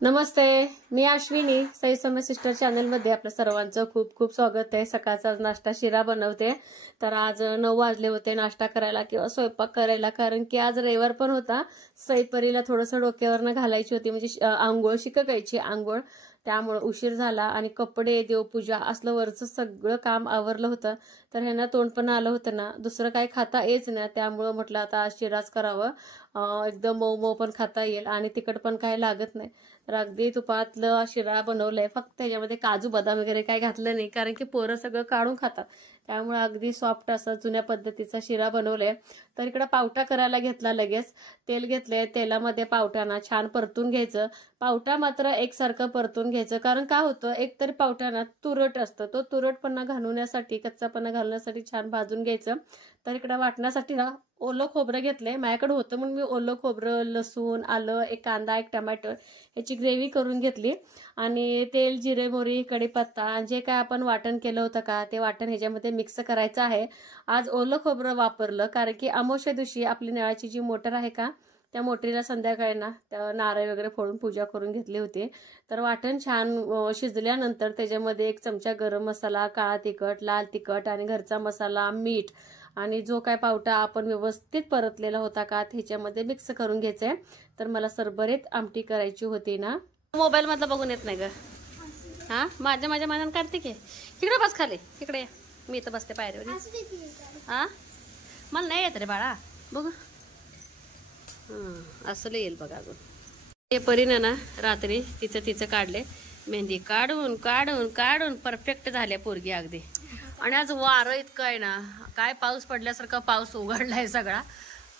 नमस्ते, मी अश्विनी साई समय sister channel मध्ये आपल्या सर्वांचं खूप खूप स्वागत आहे। सकाळचा नाश्ता शिरा बनवते। तर आज 9 वाजले होते नाश्ता करायला किंवा स्वयंपाक करायला, कारण की आज रविवार पण होता। सईपरीला थोडंसं डोक्यावरनं घालायची होती, म्हणजे आंघोळ शिकायची आंघोळ, त्यामुळे उशीर झाला आणि कपडे देवपूजा असलं वरचं सगळं काम आवरलं होतं। तर ह्यांना तोंड पण आलं होतं ना, दुसरं काही खाता येच ना, त्यामुळे म्हटलं आता आज शिराच करावं, एकदम मऊ मऊ पण खाता येईल आणि तिखट पण काही लागत नाही। तर अगदी तुपातलं शिरा बनवलंय, फक्त त्याच्यामध्ये काजू बदाम वगैरे काही घातलं नाही, कारण की पोरं सगळं काढून खातात, त्यामुळे अगदी सॉफ्ट असा जुन्या पद्धतीचा शिरा बनवलाय। तर इकडे पावटा करायला घेतला, लगेच तेल घेतलंय, तेलामध्ये पावट्याना छान परतून घ्यायचं। पावटा मात्र एकसारखं परतून घ्यायचं, कारण काय होतं एकतरी पावट्याना तुरट असतं, तो तुरटपणा घालवण्यासाठी, कच्चापणा घालण्यासाठी छान भाजून घ्यायचं। तर इकडे वाटण्यासाठी ना ओलं खोबरं घेतलंय, माझ्याकडे होतं म्हणून मी ओलं खोबरं, लसूण, आलं, एक कांदा, एक टमाटर याची ग्रेव्ही करून घेतली आणि तेल, जिरे, मोहरी, कढीपत्ता जे काय आपण वाटण केलं होतं का, ते वाटण ह्याच्यामध्ये मिक्स करायचं आहे। आज ओलं खोबरं वापरलं, कारण की अमावस्या दिवशी आपली नळाची जी मोटर आहे का, त्या मोटरीला संध्याकाळी ना त्या नारळ वगैरे फोडून पूजा करून घेतली होती। तर वाटण छान शिजल्यानंतर त्याच्यामध्ये 1 चमचा गरम मसाला, काळा तिखट, लाल तिखट आणि घरचा मसाला, मीठ आणि जो काय पावटा आपण व्यवस्थित परतलेला होता का त्याच्यामध्ये मिक्स करून घ्यायचंय। तर मला सरभरीत आमटी करायची होती ना। मोबाईल मधला बघून येत नाही ग, हा माझ्या मनानं करते की। इकडे बस खाली, इकडे मी इथं बसते पायरीवर। हा मला नाही येत रे बाळा, बघ असं येईल बघा। अजून हे परीने ना रात्री तिचं काढले, मेहंदी काढून काढून काढून परफेक्ट झाल्या पोरगी अगदी। आणि आज वारं इतकं आहे ना, काय पाऊस पडल्यासारखा पाऊस उघडलाय सगळा,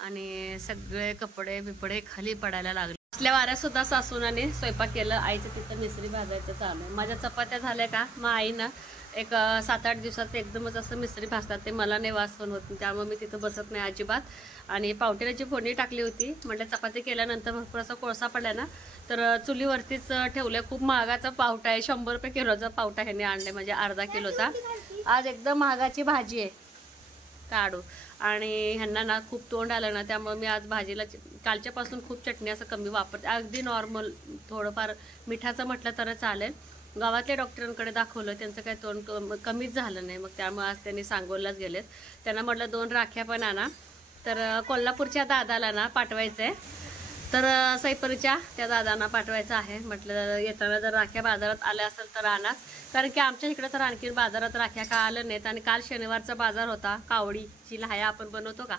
आणि सगळे कपडे बिपडे खाली पडायला लागले। असल्या वाऱ्यात सुद्धा सासूनाने स्वयंपाक केलं, आईचं तिथं मिसरी भाजायचं चालू आहे। माझ्या चपात्या झाल्या का, मग आई ना एक 7-8 दिवसाचं एकदमच असं मिसरी भाजतात, ते मला नाही वाचवण होत, त्यामुळे मी तिथं बसत नाही अजिबात। आणि पावट्याची फोडणी टाकली होती, म्हटलं चपाती केल्यानंतर भरपूर असा कोळसा पडला ना, तर चुलीवरतीच ठेवलं। खूप महागाचा पावटा आहे, 100 रुपये किलोचा पावटा ह्याने आणले, म्हणजे अर्धा किलोचा। आज एकदम महागाची भाजी आहे काढू, आणि ह्यांना ना खूप तोंड आलं ना, त्यामुळे मी आज भाजीला कालच्यापासून खूप चटणी असं कमी वापरते, अगदी नॉर्मल थोडंफार मिठाचं म्हटलं तर चालेल। गावातल्या डॉक्टरांकडे दाखवलं, त्यांचं काही तोंड कमीच झालं नाही, मग त्यामुळे आज त्यांनी सांगोलाच गेलेत। त्यांना म्हटलं 2 राख्या पण आणा, तर कोल्हापूरच्या दादाला ना पाठवायचं आहे, तर सईपरीच्या त्या दादांना पाठवायचं आहे। म्हटलं येताना जर राख्या बाजारात आल्या असेल तर आणा, कारण की आमच्या इकडे तर आणखी बाजारात राख्या का आलं नाहीत। आणि काल शनिवारचा बाजार होता, कावडीची लाह्या आपण बनवतो का,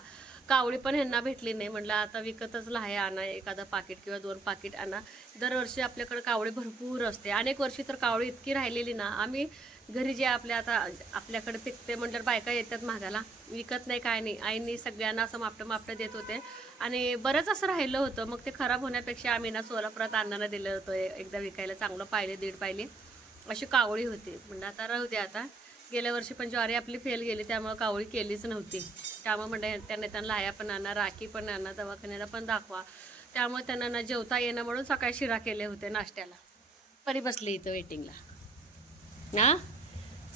कावडी पण ह्यांना भेटली नाही। म्हटलं आता विकतच लाह्या आणा, एखादा पाकिट किंवा 2 पाकिट आणा। दरवर्षी आपल्याकडे कावडी भरपूर असते, अनेक वर्षी तर कावडी इतकी राहिलेली ना, आम्ही घरी जे आता आपल्याकडे पिकते म्हटलं बायका येतात महागाला, विकत नाही काय नाही, आईनी सगळ्यांना असं मापटं देत होते, आणि बरंच असं राहिलं होतं। मग ते खराब होण्यापेक्षा आम्ही ना सोलापुरात अण्णांना दिलं होतं एकदा विकायला, चांगलं पाहिले 1.5 पाहिले अशी कावडी होती। म्हणजे आता राहू दे, आता गेल्या वर्षी पण ज्वारी आपली फेल गेली, त्यामुळे कावडी केलीच नव्हती। त्यामुळे म्हणजे त्यांना लाह्या पण आणा, राखी पण आणा, दवाखान्याला पण दाखवा, त्यामुळे त्यांना ना जेवता येणं म्हणून सकाळी शिरा केले होते नाश्त्याला। परी बसली इथं वेटिंगला ना,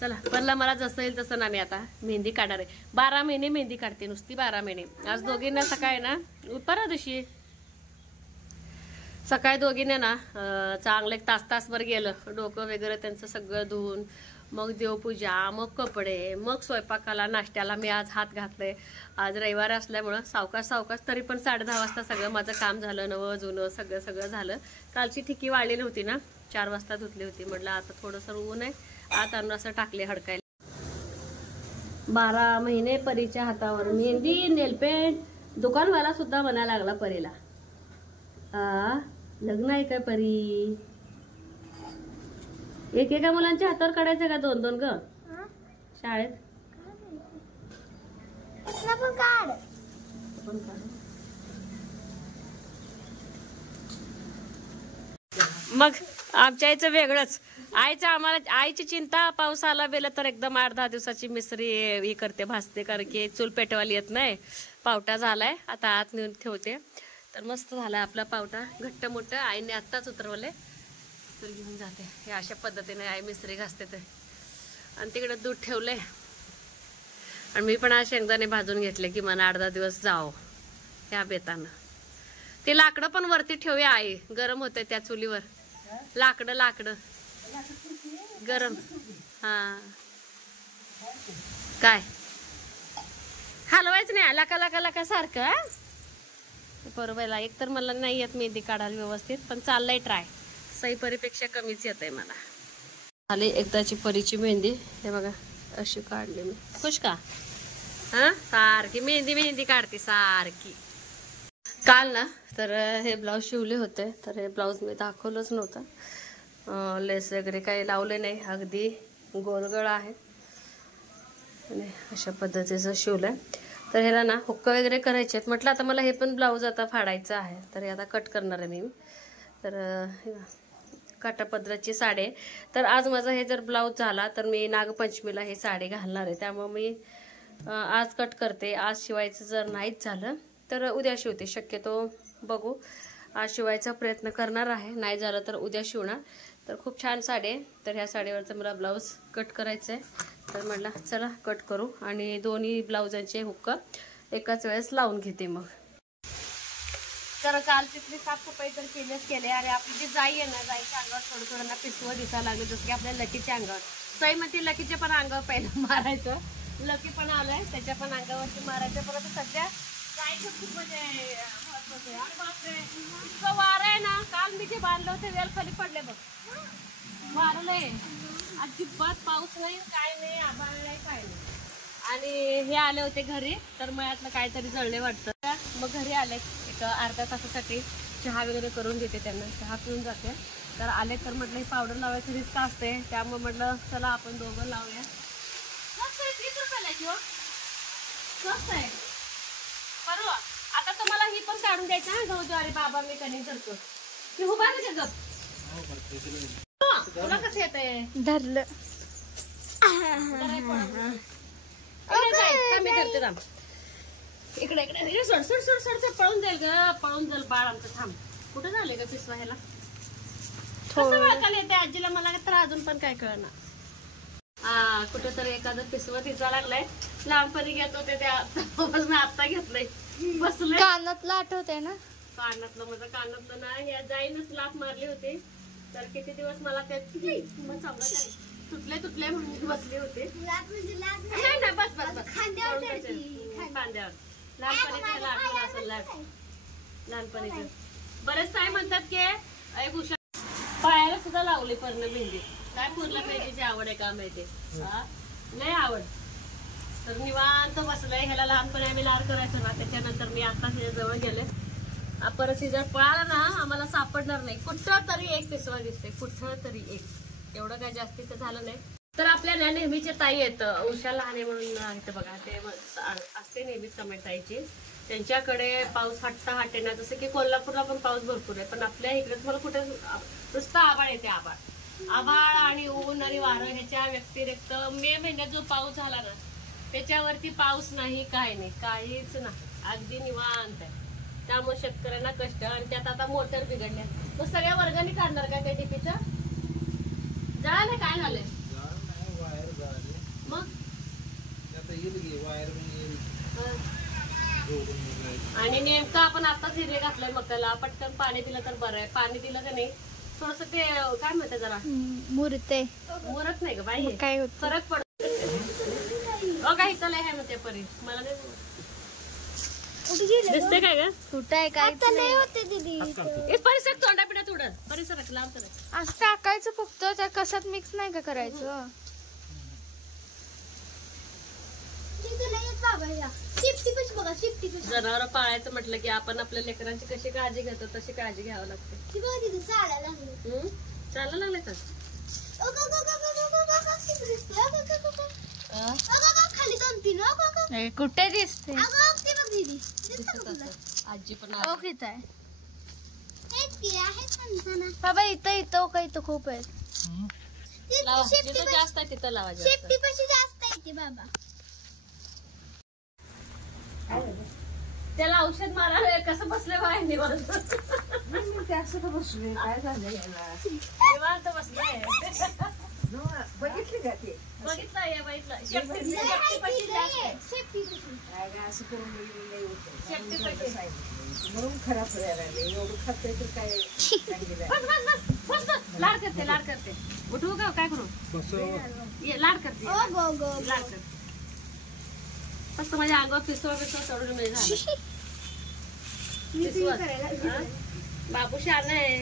चला परला मला जसं येईल तसं ना मी आता मेहंदी काढणार आहे। 12 महिने मेहंदी काढते, नुसती 12 महिने। आज दोघींना सकाळी ना, परवा दिवशी सकाळी दोघींना ना चांगलं 1 तासभर गेलं, डोकं वगैरे त्यांचं सगळं धुवून, मग देवपूजा, मग कपडे, मग स्वयंपाकाला नाश्त्याला मी आज हात घातले। आज रविवार असल्यामुळं सावकाश तरी पण 10:30 वाजता सगळं माझं काम झालं, नवं जुनं सगळं झालं। कालची ठिकी वाळलेली होती ना, 4 वाजता धुतली होती, म्हटलं आता थोडंसं ऊन आहे, आत आणून असं टाकले हडकायला। 12 महिने परीच्या हातावर मेहंदी, नेलपेंट, दुकानवाला सुद्धा म्हणायला लागला परीला, लग्न आहे का परी? एकेका मुलांच्या हातावर काढायचं का 2-2 ग शाळेत? मग आमच्या आईचं वेगळंच, आईची चिंता, पाऊस आला बेला तर एकदम 8-10 दिवसाची मिसरी ही करते, भासते, कारण की चूल पेटवायला येत नाही। पावटा झालाय, आता आत नेऊन ठेवते। तर मस्त झाला आपला पावटा, घट्ट मोठं, आईने आत्ताच उतरवले, चूल घेऊन जाते। हे अशा पद्धतीने आई मिसरी घासते ते, आणि तिकडे दूध ठेवलंय, आणि मी पण आज शेंगदाणे भाजून घेतले की मला 8-10 दिवस जावं ह्या बेतानं। ते लाकडं पण वरती ठेवूया आई, गरम होते त्या चुलीवर। लाकडं लाकडं गरम. हा काय हलवायचं नाही लका लका लका सारखं. बरोबर. एक तर मला नाही येत मेहंदी काढायला व्यवस्थित, पण चाललंय ट्राय. सई परीपेक्षा कमीच येत आहे मला. आले एकदाची परीची मेहंदी. हे बघा अशी काढली मी. खुश का? हा सारखी मेहंदी मेहंदी काढते सारखी. काल ना तर हे ब्लाऊज शिवले होते, तर हे ब्लाऊज मी दाखवलंच नव्हतं. लेस वगैरे काही लावले नाही, अगदी गोलगळा आहे आणि अशा पद्धतीचं शिवलंय. तर ह्याला ना हुक्का वगैरे करायचे आहेत. म्हटलं आता मला हे पण ब्लाऊज आता फाडायचं आहे, तर हे आता कट करणार आहे मी. तर काटापदराची साडी आहे. तर आज माझा हे जर ब्लाऊज झाला तर मी नागपंचमीला हे साडी घालणार आहे, त्यामुळे मी आज कट करते. आज शिवायचं जर नाहीच झालं तर उद्या शिवते. शक्यतो बघू, आज शिवायचा प्रयत्न करणार आहे, नाही झालं तर उद्या शिवणार. तर खूप छान साडी आहे. तर ह्या साडीवरचं मला ब्लाऊज कट करायचं आहे. तर म्हटलं चला कट करू आणि दोन्ही ब्लाऊजांचे हुक्का एकाच वेळेस लावून घेते मग. तर काल तिथली साफसफाई तर केले आणि आपली जी जाई आहे ना, जाईच्या अंगावर थोडं थोडं ना पिसवं दिसायला लागलं, जसं की आपल्या लकीच्या अंगावर. सई म्हणते लकीच्या पण अंगावर पहिलं मारायचं. लकी पण आलंय, त्याच्या पण अंगावरती मारायचं. परंतु सध्या जायचं खूप म्हणजे महत्वाचं आहे. आणि बापरे इतकं वारं आहे ना, काल मी जे बांधलं होते वेल खाली पडले बघ. वारलंय, अजिबात पाऊस नाही, काय नाही, आभाळ नाही, काय नाही. आणि हे आले होते घरी, तर मळ्यातलं काहीतरी जळले वाटतं. मग घरी आले, एक अर्ध्या तासासाठी चहा वगैरे करून देते त्यांना, चहा पिऊन जाते. तर आले तर म्हटलं ही पावडर लावायची रिस्क असते, त्यामुळे म्हटलं चला आपण दोघं लावूया. स्वस्त आहे, 30 रुपयाला आहे. स्वस्त आहे. बरोबर. आता तुम्हाला ही पण काढून द्यायचं ना, गहू ज्वारी बाबा मी कधी करतो की उभा नाही गप. तुला कसं येतंय? धरलं मी धरते. थांब इकडे इकडे सोड सोड सोड सोड पळून जाईल ग, पळून जाईल बाळ आमचं. थांब कुठं झालंय ग पिसवा ह्याला? कसं वळकायला येते आजीला? मला तर अजून पण काय कळना. हा कुठेतरी एखादं पिसवं तिचा लागलंय. लहानपणी घेत होते त्या आता घेतलंय. बसलंय कानातलं आठवतंय ना? कानातलं माझं कानातलं ना, या जाईनच लाथ मारली होती. तर किती दिवस मला त्या तुटले तुटले म्हणून बसले होते. नाही ना, बस बस बस खांद्यावर. लहानपणीच बरेच काय म्हणतात की एक हुशार पायाला सुद्धा लावली पर्ण मेहंदी. काय पूर्ण मेहंदीची आवड आहे का माहिती? नाही आवड. तर निवांत बसलंय. ह्याला लहानपणी आम्ही लाड करायचो ना, त्याच्यानंतर मी आता तिच्या जवळ गेले. परत जर पळाला ना आम्हाला सापडणार नाही. कुठं तरी एक पिसवा दिसते, कुठं तरी एक. एवढं काय जास्तीचं झालं नाही. तर आपल्याला नेहमीचे ताई आहेत, उषा लहाने म्हणून आहेत बघा, ते असते नेहमीच कमेंट ताईची. त्यांच्याकडे पाऊस हट्टा हाटेना, जसं की कोल्हापूरला पण पाऊस भरपूर आहे, पण आपल्या इकडे तुम्हाला कुठे नुसतं आभाळ येते. आभाळ आणि ऊन आणि वारं ह्याच्या व्यतिरिक्त मे महिन्यात जो पाऊस झाला ना, त्याच्यावरती पाऊस नाही, काय नाही, काहीच नाही. अगदी निवांत आहे. त्यामुळे शेतकऱ्यांना कष्ट. आणि त्यात आता मोटर बिघडल्या, मग सगळ्या वर्गाने काढणार का त्या टिपीचं? जळालं काय झालंय मग? आणि नेमकं आपण आताच हिरे घातलंय मकाला, पटकन पाणी दिलं तर बरं आहे. पाणी दिलं का नाही थोडस ते काय म्हणते जरा मुरते. मुरत नाही ग बाई, काय होत फरक पडतो. काही चला आहे मग ते परी मला नाही दिसते काय ग? कुठं आहे काय होते दीदी? परिसर तोंडा पिढ्यात उडत परिसरात लांब करत असं टाकायचं फक्त, त्या कशात मिक्स नाही का करायचं? जनावर पाळायचं म्हटलं की आपण आपल्या लेकरांची कशी काळजी घेतो तशी काळजी घ्यावं लागते. चालायला लागले का? कुठे दिसते? आजी पण बाबा इथं इथं काही तर खूप आहे. जिथं जास्त आहे तिथं लावा. त्याला औषध मारा. कसं बसले बाहेर निवांत? असं बसलोय, काय झालं याला? निवांत बसलाय. बघितली का ते? बघितलं या बघितलं. असं करून म्हणून खराब राहिला. एवढं खातोय तर काय उठवू का काय करू ये लाड करते ओ गो गो लाड कर फक्त माझ्या अंगावर पिसवा चढून मी झालं हा? बाबू शान आहे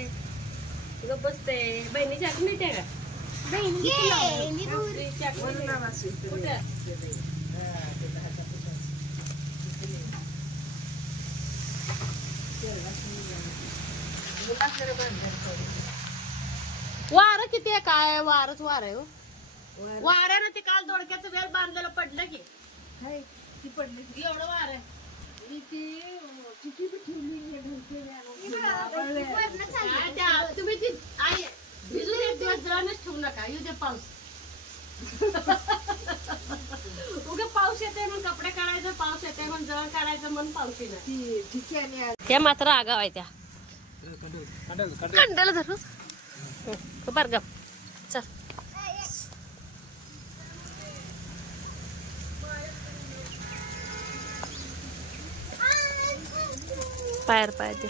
गप बसते बहिणीची आठवण येते का स्त्रीची आठवण येते. कुठं? वारं किती आहे काय वारच वार आहे हो वाऱ्यानं ते काल दोडक्याचं वेळ बांधलेलं पडलं की ती पडली एवढं वार आहे काय त्या- तुम्ही ती आई भिजून एक दिवस जळणच ठेवू नका येऊ दे पाऊस उगा पाऊस येते म्हणून कपडे काढायचं पाऊस येते म्हणून जळ काढायचं म्हणून पाऊस येणार त्या मात्र आगाव आहे त्या कंडाला धरू बर गप चल पायर पाय दे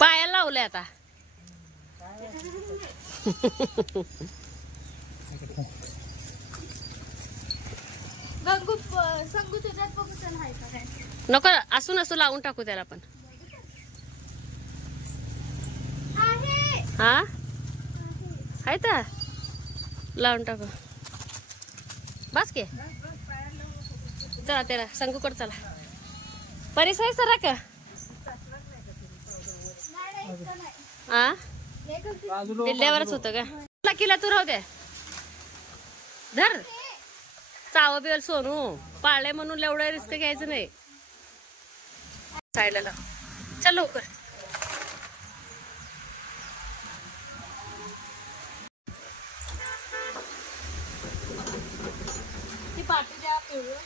पायाला लावलंय आता गंगू संगू तुझ्यात बघू चल हाय का काय नको असू नसू लावून टाकू त्याला पण आहे हा आहे तर लावून टाकू बस के चला त्याला संगूकड चला परिसर सरा का हा दिल्ल्यावरच होतं का किला तू राहू दे धर चाव बिवल सोनू पाळले म्हणून एवढं रिस्क घ्यायचं नाही साईडला लाव चल लवकर ती पाठी द्या पिवळं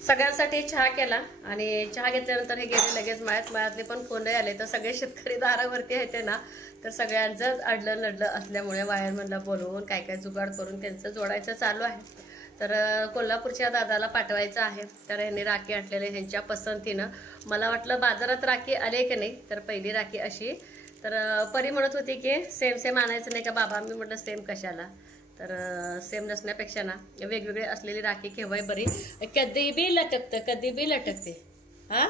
सगळ्यांसाठी चहा केला आणि चहा घेतल्यानंतर हे गेले लगेच मळ्यातले पण फोन आले तर सगळे शेतकरी दारावरती आहेत ना तर सगळ्यांचंच अडलं लढलं असल्यामुळे वायरमनला बोलवून काय काय जुगाड करून त्यांचं जोडायचं चालू आहे तर कोल्हापूरच्या दादाला पाठवायचं आहे तर ह्यांनी राखी आणलेले ह्यांच्या पसंतीनं मला वाटलं बाजारात राखी आले की नाही तर पहिली राखी अशी तर परी म्हणत होती की सेम सेम आणायचं नाही का बाबा मी म्हटलं सेम कशाला तर सेम नसण्यापेक्षा ना वेगवेगळे असलेली राखी केव्हाही बरी कधी बी लटकते हा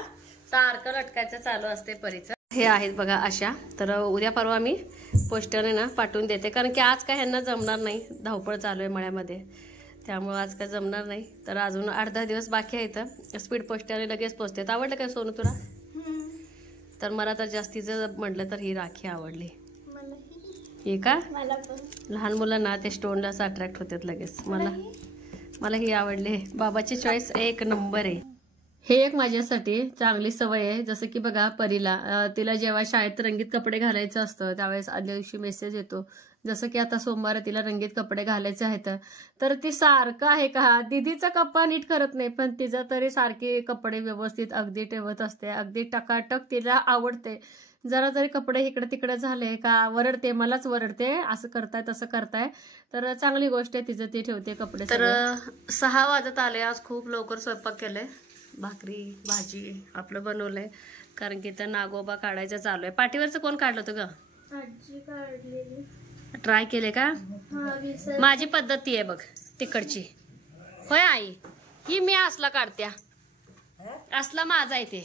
सारखं लटकायचं चालू असते परीचं हे आहेत बघा अशा तर उद्या परवा मी पोस्टरने ना पाठवून देते कारण की आज काय ह्यांना जमणार नाही धावपळ चालू आहे मळ्यामध्ये त्यामुळे आज काय जमणार नाही तर अजून 8-10 दिवस बाकी आहे स्पीड पोस्टरने लगेच पोचते आवडलं काय सोनू तुला तर मला तर जास्तीचं म्हटलं तर ही राखी आवडली हे का मला पण लहान मुलांना ते स्टोनलाच अट्रॅक्ट होतात लगेच मला ही आवडली बाबाची चॉईस एक नंबर आहे हे एक माझ्यासाठी चांगली सवय आहे जसं की बघा परीला तिला जेव्हा शाळेत रंगीत कपडे घालायचं असतं त्यावेळेस आदल्या दिवशी मेसेज येतो जसं की आता सोमवार तिला रंगीत कपडे घालायचे आहेत तर ती सारखं आहे का दिदीचा कप्पा नीट करत नाही पण तिचं तरी सारखे कपडे व्यवस्थित अगदी ठेवत असते अगदी टकाटक तिला आवडते जरा जरी कपडे इकडे तिकडे झाले का वरडते मलाच वरडते असं करताय तसं करताय तर चांगली गोष्ट आहे तिचं ती ठेवते कपडे तर 6 वाजत आले आज खूप लवकर स्वयंपाक केलाय भाकरी भाजी आपलं बनवलंय कारण की तर नागोबा काढायचं चालू आहे पाठीवरचं कोण काढलं होतं ग आजी काढलेली ट्राय केले का माझी पद्धती आहे बघ तिकडची होय आई ही मी असला काढत्या असला माझा आहे ते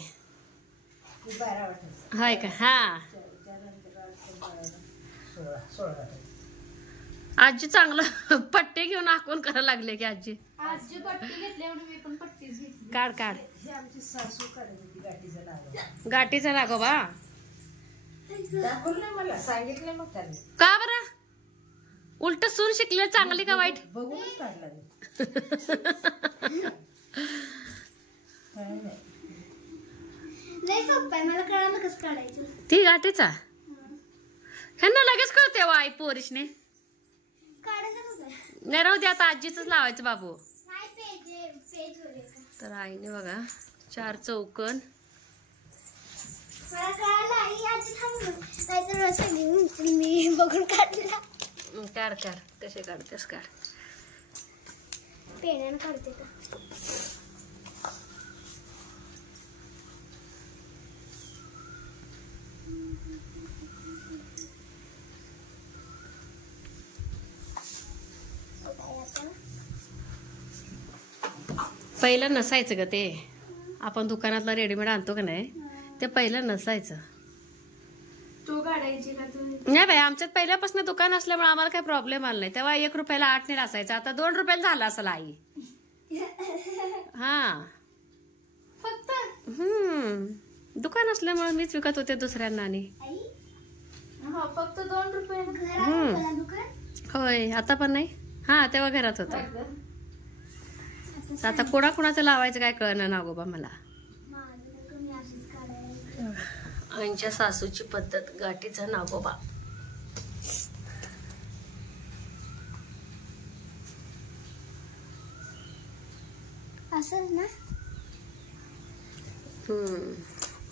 हाय का हा आजी चांगलं पट्टे घेऊन आखून करायला लागले की आजी आजी पट्टी घेतल्यावर मी पण पट्टी घेतली काढ काढ आमची सासू काढत गाठीचं नाव गाठीचा नागोबा दाखवलं नाही मला सांगितलं मग त्यांनी का बरं उलट सून शिकले चांगली का वाईट बघूनच काढला लय सोपं आहे मला कळालं कसं काढायचं ती गाठीचा ह्यांना लगेच कळते वा आई पोरीशने काढायचं नाही राहू दे आता आजीच लावायचं बाबू नाही पेज तर आईने बघा 4 चौकन मला कळालं आई आजी थांबून नाहीतर सगळी म्हणतील मी बघून काढला काढ काढ कसे काढतेस काढ पेण्यानं काढते का पहिलं नसायचं ग ते, आपण दुकानातला रेडीमेड आणतो का नाही, ते पहिलं नसायचं. तू काढायची का तुम्ही? नाही बाई, आमच्यात पहिल्यापासून दुकान असल्यामुळे आम्हाला काही प्रॉब्लेम आला नाही. तेव्हा 1 रुपयाला 8 नाही असायचं, आता 2 रुपयाला झाला असेल आई. हा फक्त दुकान असल्यामुळे मीच विकत होते दुसऱ्यांना. आणि हा फक्त 2 रुपये दुकान. होय, आता पण नाही. हा तेव्हा घरात होतं. आता कोणाचं लावायचं काय कळणार नागोबा मला. आईच्या सासूची पद्धत, गाठीचा नागोबा. असंच ना?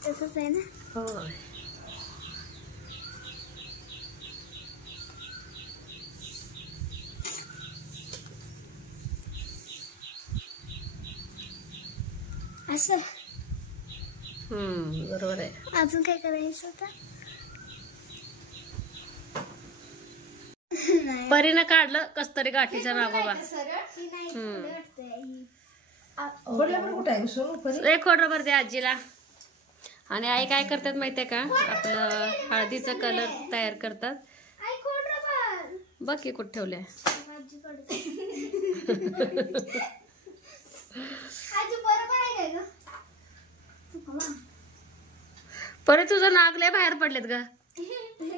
तसंच आहे ना? होय. असं. बरोबर आहे. अजून काय करायचं होतं? परीनं काढलं कस्तरी गाठीचा नागोबा. एक खोडभर दे आजीला. आणि आई काय करतात माहितीये का, आपलं हळदीचा कलर तयार करतात. बघ की कुठे ठेवलंय. परी तुझं नाग लय बाहेर पडलेत ग.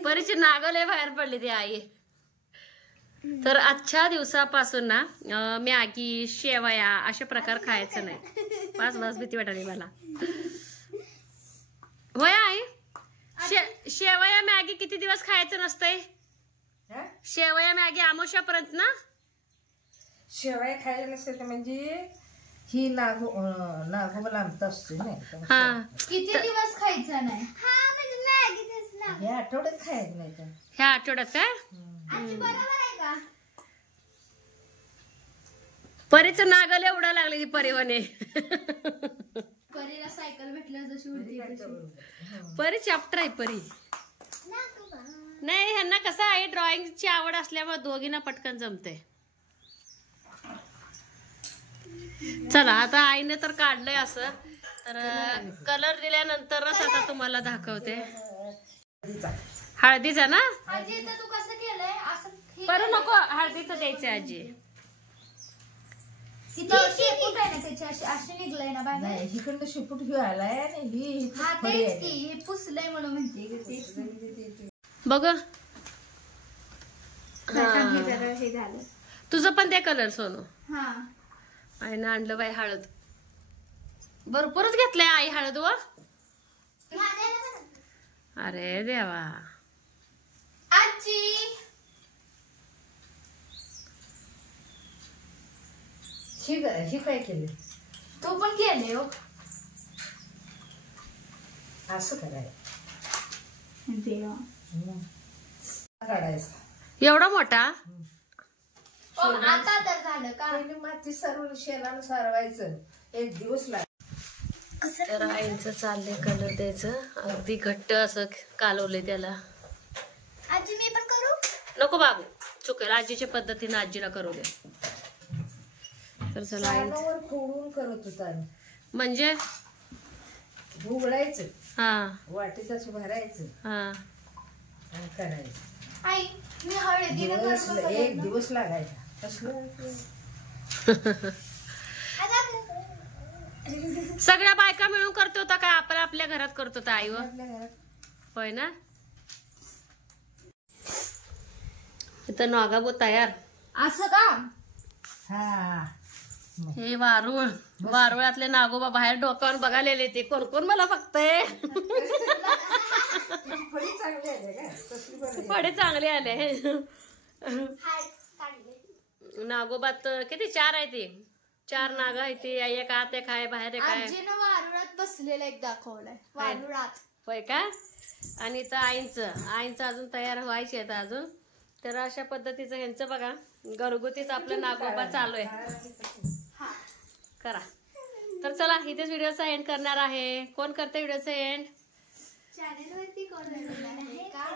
परीची नाग लय बाहेर पडली ती आई. तर आजच्या दिवसापासून ना मॅगी, शेवया असे प्रकार खायचं नाही. बस भीती वाटायली मला. होय आई, शेवया मॅगी किती दिवस खायचं नसतंय? शेवया मॅगी आमोशापर्यंत ना. शेवया खायला नसेल म्हणजे ही नागोबा आमचा असतो नाही. हा, किती दिवस खायचं नाही? हा म्हणजे मॅगी तेच ना. ह्या आठवड्यात खायचं नाही का? ह्या आठवड्यात काय? आजी बरोबर आहे का? परीचं नागाला उडायला लागली ती परिवाने. परीला सायकल भेटल्या जशी उडती तशी. परी चॅप्टर आहे परी. नाही, ह्यांना कसं आहे, ड्रॉइंगची आवड असल्यामुळे दोघींना पटकन जमते. चला आता आईने तर काढलंय असं, तर कलर दिल्यानंतरच आता तुम्हाला दाखवते. हळदीचा ना. आजी तर तू कसं केलंय असं? पर नको, हळदीचं द्यायचं आजी. शेपूट आहे ना त्याची, अशी निघलंय ना बाहेर. नाही, हिकडनं शेपूट घेऊ आलाय आणि ही हा तेच की, हे पुसलंय म्हणून म्हणते. बघ हे झालं. तुझं पण ते कलर सोनू. हा आईनं आणलं बाई हळद. भरपूरच घेतलंय आई हळद व. अरे देवा. आजी ही काय केली? तू पण केले हो. असं करायचं. काढायचं एवढा मोठा. आता तर झालं का? पहिले माती सारवून शेणानं सारवायचं, 1 दिवस तर आईचं चाललंय कलर द्यायचं. अगदी घट्ट असं कालवलंय त्याला. आजी मी पण करू? नको बाबू, चुकेल. आजीच्या पद्धतीने आजीला करू दे. तर चला आई खोडून करत होता. म्हणजे उघडायचं, हा वाटीत असं भरायचं हा आणि करायचं. आई मी हळदीला 1 दिवस लागायचा. सगळ्या बायका मिळून करतो होता काय? आपण आपल्या घरात करतो होता आई व. होय ना. इथं नागाबो तयार. असं का? हा, हे वारुळातले नागोबा बाहेर डोक्यावर बघायला ते. कोण कोण मला बघतंय. फळे चांगले आले. नागोबात किती 4 आहे ते. 4 नाग आहे ते. एक आत एक आहे, बाहेर एक आहे. आजीनं वारुळात बसलेला एक दाखवलाय. वारुळात. होय का? आणि इथं आईंचं अजून तयार व्हायचे आहेत अजून. तर अशा पद्धतीचं ह्यांचं बघा, घरगुतीच आपलं नागोबा चालू आहे. करा. तर चला इथेच व्हिडिओचा एंड करणार आहे. कोण करते व्हिडिओचा एंड? चॅनेलवरती कोण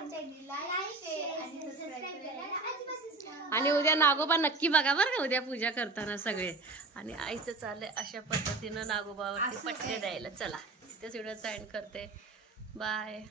लाईक शेअर आणि सबस्क्राईब करायला अजिबात विसरू नका. आणि उद्या नागोबा नक्की बघा बरं का उद्या पूजा करताना सगळे. आणि आईचं चाललंय अशा पद्धतीनं नागोबावरती पट्टे द्यायला. चला तिथेच व्हिडिओ साईन करते. बाय.